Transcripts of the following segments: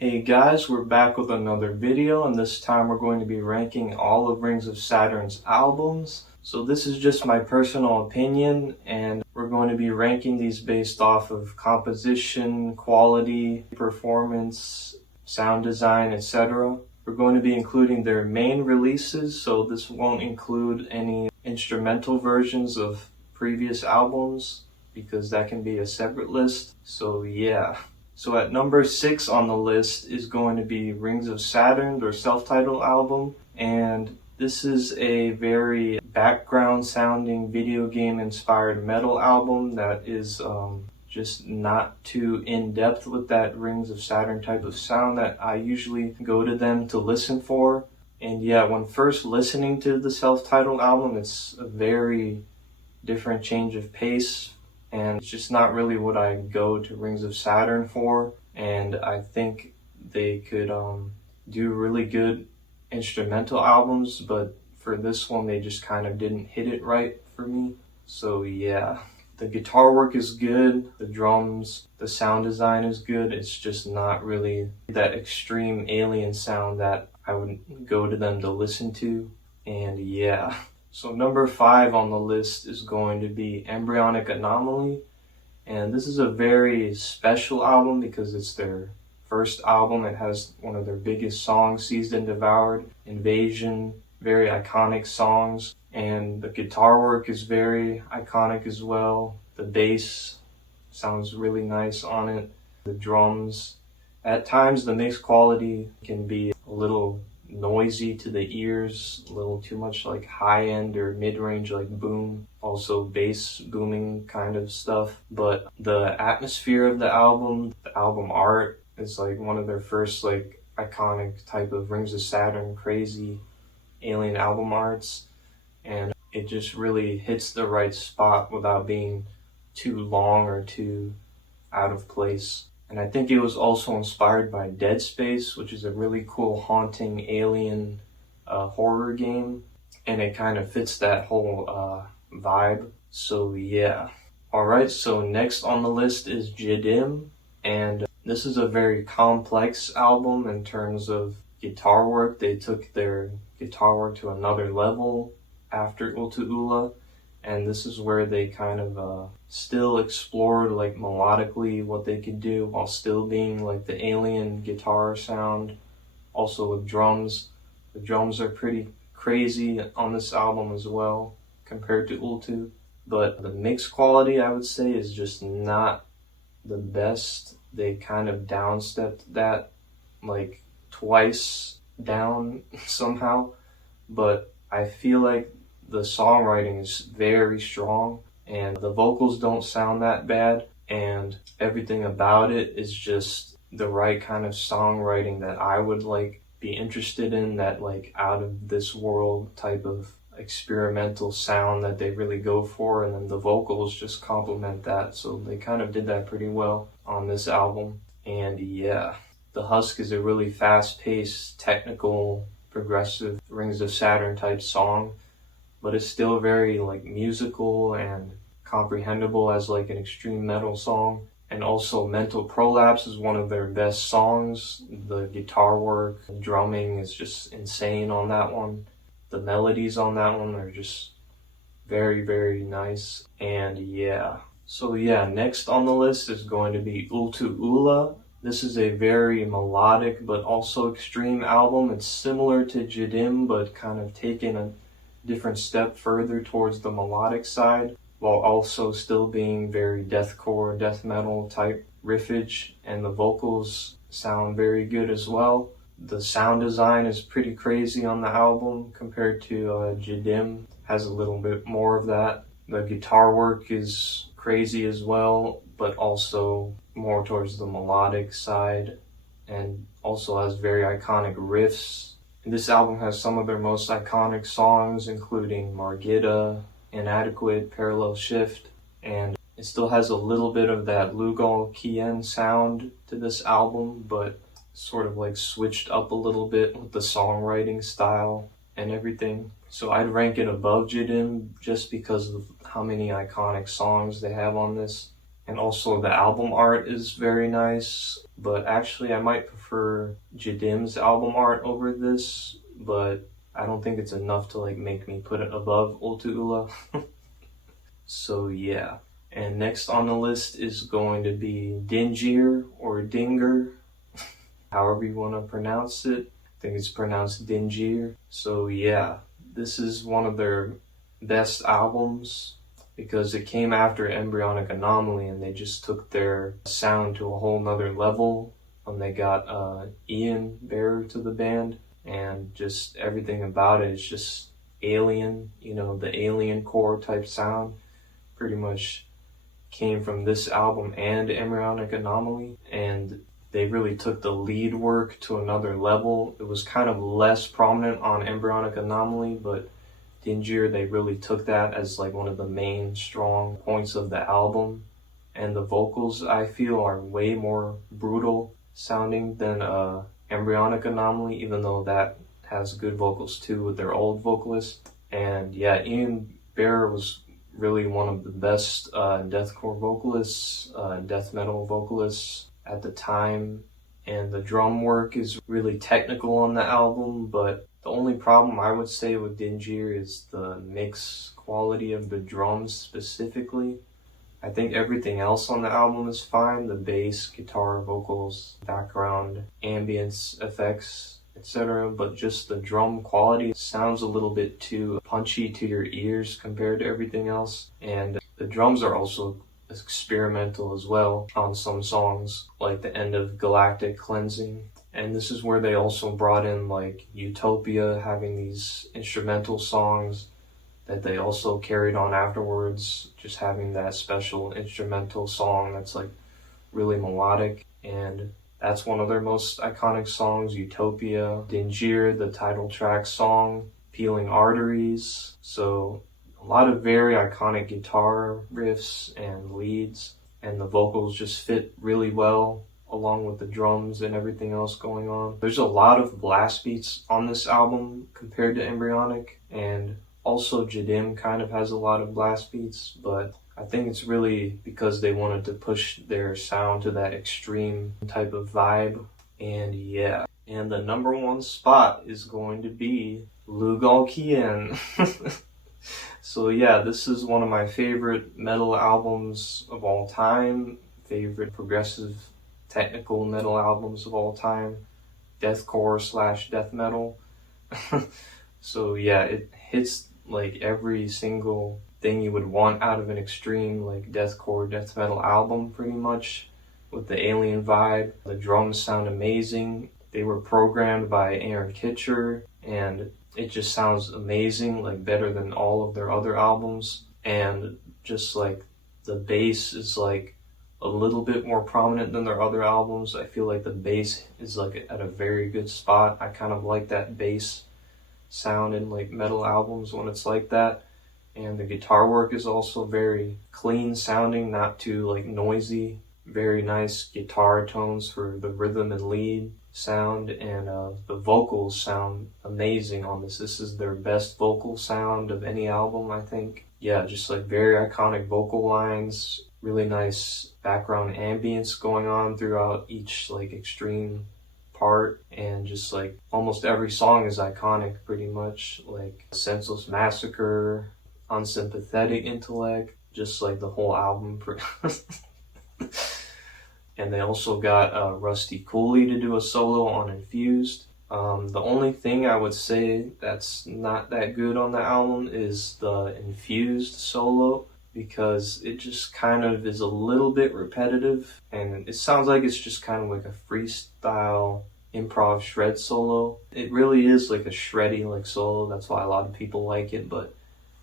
Hey guys, we're back with another video, and this time we're going to be ranking all of Rings of Saturn's albums. So this is just my personal opinion, and we're going to be ranking these based off of composition, quality, performance, sound design, etc. We're going to be including their main releases, so this won't include any instrumental versions of previous albums, because that can be a separate list. So yeah. So at number 6 on the list is going to be Rings of Saturn, their self-titled album, and this is a very background sounding video game inspired metal album that is just not too in-depth with that Rings of Saturn type of sound that I usually go to them to listen for. And yeah, when first listening to the self-titled album, it's a very different change of pace, and it's just not really what I go to Rings of Saturn for. And I think they could do really good instrumental albums, but for this one they just kind of didn't hit it right for me. So yeah, the guitar work is good, the drums, the sound design is good. It's just not really that extreme alien sound that I would go to them to listen to. And yeah. So number 5 on the list is going to be Embryonic Anomaly, and this is a very special album because it's their first album. It has one of their biggest songs, Seized and Devoured, Invasion, very iconic songs, and the guitar work is very iconic as well. The bass sounds really nice on it, the drums. At times the mix quality can be a little noisy to the ears, a little too much like high-end or mid-range like boom, also bass booming kind of stuff. But the atmosphere of the album art is like one of their first like iconic type of Rings of Saturn crazy alien album arts, and it just really hits the right spot without being too long or too out of place. And I think it was also inspired by Dead Space, which is a really cool haunting alien horror game. And it kind of fits that whole vibe. So yeah. Alright, so next on the list is Gidim. And this is a very complex album in terms of guitar work. They took their guitar work to another level after Ultu Ulla. And this is where they kind of still explored like melodically what they could do while still being like the alien guitar sound. Also with drums. The drums are pretty crazy on this album as well compared to Ultu. But the mix quality, I would say, is just not the best. They kind of downstepped that like twice down somehow. But I feel like the songwriting is very strong, and the vocals don't sound that bad, and everything about it is just the right kind of songwriting that I would like be interested in, that like out of this world type of experimental sound that they really go for, and then the vocals just complement that. So they kind of did that pretty well on this album. And yeah, The Husk is a really fast-paced, technical, progressive Rings of Saturn type song, but it's still very like musical and comprehensible as like an extreme metal song. And also Mental Prolapse is one of their best songs. The guitar work and drumming is just insane on that one. The melodies on that one are just very, very nice. And yeah. So yeah, next on the list is going to be Ultu Ulla. This is a very melodic but also extreme album. It's similar to Gidim, but kind of taken a different step further towards the melodic side, while also still being very deathcore, death metal type riffage, and the vocals sound very good as well. The sound design is pretty crazy on the album compared to Gidim, has a little bit more of that. The guitar work is crazy as well, but also more towards the melodic side, and also has very iconic riffs. And this album has some of their most iconic songs, including Margita, Inadequate, Parallel Shift, and it still has a little bit of that Lugal Ki En sound to this album, but sort of like switched up a little bit with the songwriting style and everything. So I'd rank it above Gidim just because of how many iconic songs they have on this. And also the album art is very nice, but actually I might prefer Gidim's album art over this, but I don't think it's enough to like make me put it above Ultu Ulla. So yeah. And next on the list is going to be Dingir or Dingir, however you want to pronounce it. I think it's pronounced Dingir. So yeah, this is one of their best albums because it came after Embryonic Anomaly and they just took their sound to a whole nother level. And they got Ian Bearer to the band, and just everything about it is just alien, you know, the alien core type sound pretty much came from this album and Embryonic Anomaly, and they really took the lead work to another level. It was kind of less prominent on Embryonic Anomaly, but Dingir, they really took that as like one of the main strong points of the album. And the vocals, I feel, are way more brutal sounding than Embryonic Anomaly, even though that has good vocals too with their old vocalist. And yeah, Ian Bearer was really one of the best deathcore vocalists, death metal vocalists at the time. And the drum work is really technical on the album, but the only problem I would say with Dingir is the mix quality of the drums specifically. I think everything else on the album is fine, the bass, guitar, vocals, background, ambience, effects, etc. But just the drum quality sounds a little bit too punchy to your ears compared to everything else. And the drums are also experimental as well on some songs, like the end of Galactic Cleansing. And this is where they also brought in like Utopia, having these instrumental songs that they also carried on afterwards, just having that special instrumental song that's like really melodic. And that's one of their most iconic songs, Utopia. Dingir, the title track song, Peeling Arteries. So a lot of very iconic guitar riffs and leads, and the vocals just fit really well along with the drums and everything else going on. There's a lot of blast beats on this album compared to Embryonic, and also Gidim kind of has a lot of blast beats, but I think it's really because they wanted to push their sound to that extreme type of vibe. And yeah, and the number one spot is going to be Lugal Ki En. So yeah, this is one of my favorite metal albums of all time, favorite progressive technical metal albums of all time, deathcore / death metal. So yeah, it hits like every single thing you would want out of an extreme like deathcore death metal album pretty much, with the alien vibe. The drums sound amazing. They were programmed by Aaron Kitcher, and it just sounds amazing, like better than all of their other albums. And just like the bass is like a little bit more prominent than their other albums. I feel like the bass is like at a very good spot. I kind of like that bass sound in like metal albums when it's like that. And the guitar work is also very clean sounding, not too like noisy. Very nice guitar tones for the rhythm and lead sound, and the vocals sound amazing on this. This is their best vocal sound of any album, I think. Yeah, just like very iconic vocal lines, really nice background ambience going on throughout each like extreme part, and just like almost every song is iconic pretty much, like Senseless Massacre, Unsympathetic Intellect, just like the whole album. And they also got Rusty Cooley to do a solo on Infused. The only thing I would say that's not that good on the album is the Infused solo, because it just kind of is a little bit repetitive, and it sounds like it's just kind of like a freestyle improv shred solo. It really is like a shreddy like solo, that's why a lot of people like it, but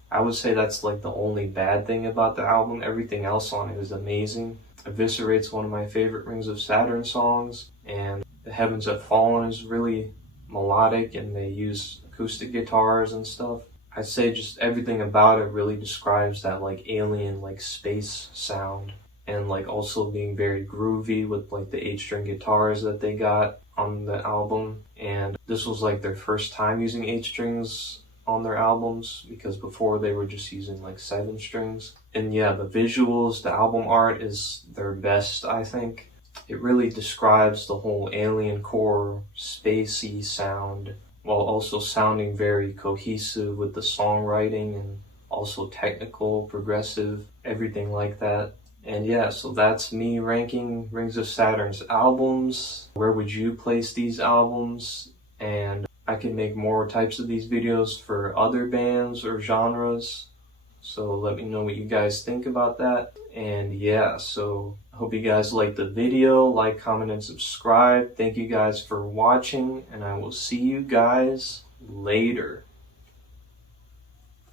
I would say that's like the only bad thing about the album. Everything else on it is amazing. Eviscerate's one of my favorite Rings of Saturn songs, and The Heavens Have Fallen is really melodic, and they use acoustic guitars and stuff. I'd say just everything about it really describes that like alien like space sound, and like also being very groovy with like the 8-string guitars that they got on the album. And this was like their first time using 8 strings on their albums, because before they were just using like 7 strings. And yeah, the visuals, the album art is their best, I think. It really describes the whole alien core, spacey sound, while also sounding very cohesive with the songwriting and also technical, progressive, everything like that. And yeah, so that's me ranking Rings of Saturn's albums. Where would you place these albums? And I can make more types of these videos for other bands or genres. So let me know what you guys think about that. And yeah, so I hope you guys liked the video. Like, comment, and subscribe. Thank you guys for watching, and I will see you guys later.